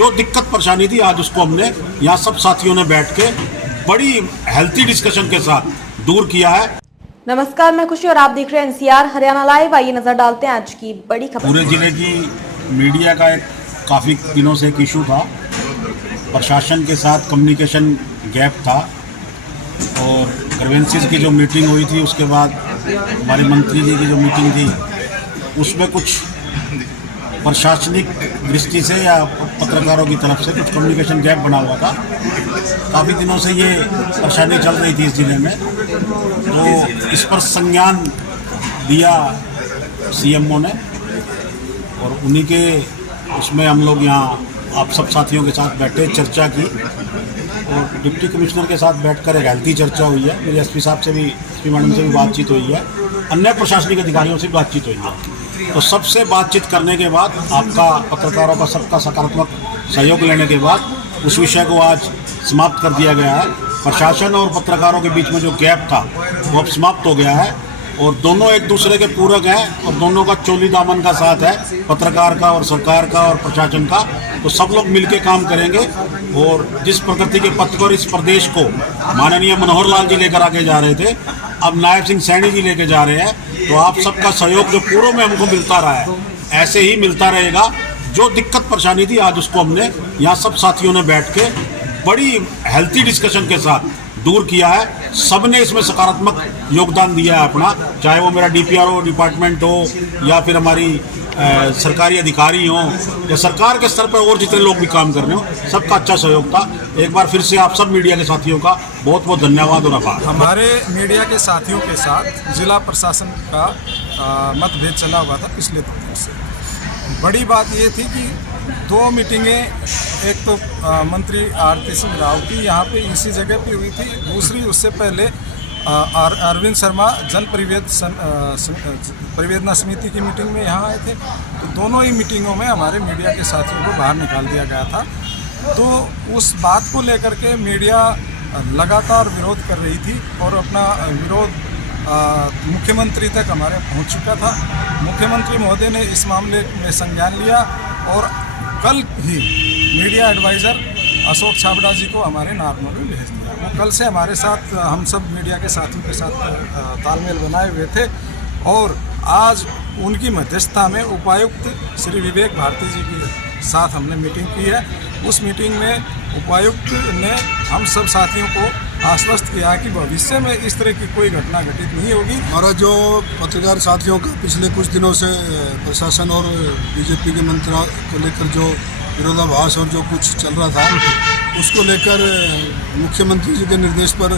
जो दिक्कत परेशानी थी आज उसको हमने यहाँ सब साथियों ने बैठ के बड़ी हेल्थी डिस्कशन के साथ दूर किया है। नमस्कार, मैं खुशी और आप देख रहे हैं एनसीआर हरियाणा लाइव। आइए नजर डालते हैं आज की बड़ी खबर। पूरे जिले की मीडिया का एक काफ़ी दिनों से एक इशू था, प्रशासन के साथ कम्युनिकेशन गैप था और ग्रीवेंसेस की जो मीटिंग हुई थी उसके बाद हमारे मंत्री जी की जो मीटिंग थी उसमें कुछ प्रशासनिक दृष्टि से या पत्रकारों की तरफ से कुछ कम्युनिकेशन गैप बना हुआ था। काफ़ी दिनों से ये परेशानी चल रही थी इस जिले में, तो इस पर संज्ञान दिया सीएमओ ने और उन्हीं के उसमें हम लोग यहाँ आप सब साथियों के साथ बैठे, चर्चा की और डिप्टी कमिश्नर के साथ बैठकर एक हेल्थी चर्चा हुई है। मेरे एसपी साहब से भी, एसपी मैडम से भी बातचीत हुई है, अन्य प्रशासनिक अधिकारियों से भी बातचीत हुई है। तो सबसे बातचीत करने के बाद आपका पत्रकारों का सबका सकारात्मक सहयोग लेने के बाद उस विषय को आज समाप्त कर दिया गया है। प्रशासन और पत्रकारों के बीच में जो गैप था वो अब समाप्त हो गया है और दोनों एक दूसरे के पूरक हैं और दोनों का चोली दामन का साथ है, पत्रकार का और सरकार का और प्रशासन का। तो सब लोग मिलके काम करेंगे और जिस प्रगति के पथ पर इस प्रदेश को माननीय मनोहर लाल जी लेकर आगे जा रहे थे, अब नायब सिंह सैनी जी लेके जा रहे हैं। तो आप सबका सहयोग जो पूर्व में हमको मिलता रहा है ऐसे ही मिलता रहेगा। जो दिक्कत परेशानी थी आज उसको हमने यहाँ सब साथियों ने बैठ के बड़ी हेल्थी डिस्कशन के साथ दूर किया है। सबने इसमें सकारात्मक योगदान दिया है अपना, चाहे वो मेरा डीपीआरओ डिपार्टमेंट हो या फिर हमारी सरकारी अधिकारी हो या सरकार के स्तर पर और जितने लोग भी काम कर रहे हो, सबका अच्छा सहयोग था। एक बार फिर से आप सब मीडिया के साथियों का बहुत बहुत धन्यवाद और आभार। हमारे मीडिया के साथियों के साथ जिला प्रशासन का मतभेद चला हुआ था पिछले 2 दिन से। बड़ी बात ये थी कि 2 मीटिंगें, एक तो मंत्री आरती सिंह राव की यहाँ पे इसी जगह पे हुई थी, दूसरी उससे पहले अरविंद शर्मा जन परिवेदना समिति की मीटिंग में यहाँ आए थे। तो दोनों ही मीटिंगों में हमारे मीडिया के साथियों को बाहर निकाल दिया गया था। तो उस बात को लेकर के मीडिया लगातार विरोध कर रही थी और अपना विरोध मुख्यमंत्री तक हमारे पहुँच चुका था। मुख्यमंत्री महोदय ने इस मामले में संज्ञान लिया और कल ही मीडिया एडवाइज़र अशोक छाबड़ा जी को हमारे नारनौल में भेज दिया। वो कल से हमारे साथ, हम सब मीडिया के साथियों के साथ तालमेल बनाए हुए थे और आज उनकी मध्यस्थता में उपायुक्त श्री विवेक भारती जी के साथ हमने मीटिंग की है। उस मीटिंग में उपायुक्त ने हम सब साथियों को आश्वस्त किया कि भविष्य में इस तरह की कोई घटना घटित नहीं होगी। हमारा जो पत्रकार साथियों का पिछले कुछ दिनों से प्रशासन और बीजेपी के मंत्रा को लेकर जो विरोधाभास और जो कुछ चल रहा था उसको लेकर मुख्यमंत्री जी के निर्देश पर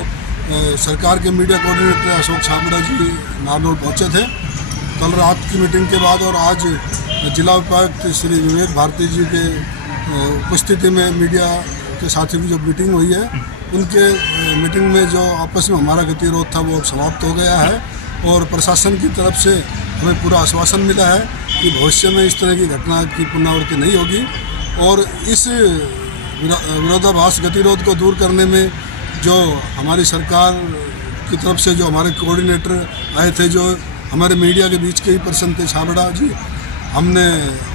सरकार के मीडिया कोऑर्डिनेटर अशोक छाबड़ा जी नारनौल पहुंचे थे कल रात की मीटिंग के बाद। और आज जिला उपायुक्त श्री विवेक भारती जी के उपस्थिति में मीडिया के साथियों की जो मीटिंग हुई है, उनके मीटिंग में जो आपस में हमारा गतिरोध था वो समाप्त हो गया है और प्रशासन की तरफ से हमें पूरा आश्वासन मिला है कि भविष्य में इस तरह की घटना की पुनरावृत्ति नहीं होगी। और इस विरोधाभास गतिरोध को दूर करने में जो हमारी सरकार की तरफ से जो हमारे कोऑर्डिनेटर आए थे, जो हमारे मीडिया के बीच के ही पर्सन थे छाबड़ा जी, हमने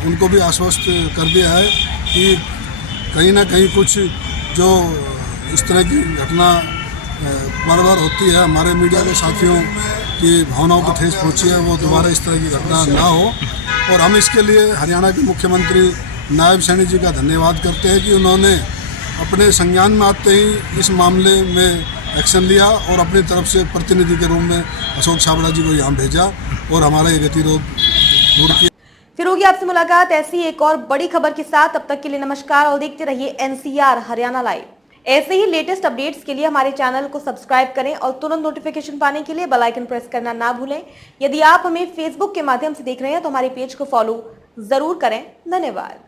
उनको भी आश्वस्त कर दिया है कि कहीं ना कहीं कुछ जो इस तरह की घटना बार बार होती है, हमारे मीडिया के साथियों की भावनाओं को ठेस पहुँची है, वो दोबारा इस तरह की घटना ना हो। और हम इसके लिए हरियाणा के मुख्यमंत्री नायब सैनी जी का धन्यवाद करते हैं कि उन्होंने अपने संज्ञान में आते ही इस मामले में एक्शन लिया और अपनी तरफ से प्रतिनिधि के रूप में अशोक छाबड़ा जी को यहाँ भेजा और हमारा ये गतिरोध दूर किया। फिर होगी आपसे मुलाकात ऐसी एक और बड़ी खबर के साथ। तब तक के लिए नमस्कार और देखते रहिए एनसीआर हरियाणा लाइव। ऐसे ही लेटेस्ट अपडेट्स के लिए हमारे चैनल को सब्सक्राइब करें और तुरंत नोटिफिकेशन पाने के लिए बेल आइकन प्रेस करना ना भूलें। यदि आप हमें फेसबुक के माध्यम से देख रहे हैं तो हमारे पेज को फॉलो जरूर करें। धन्यवाद।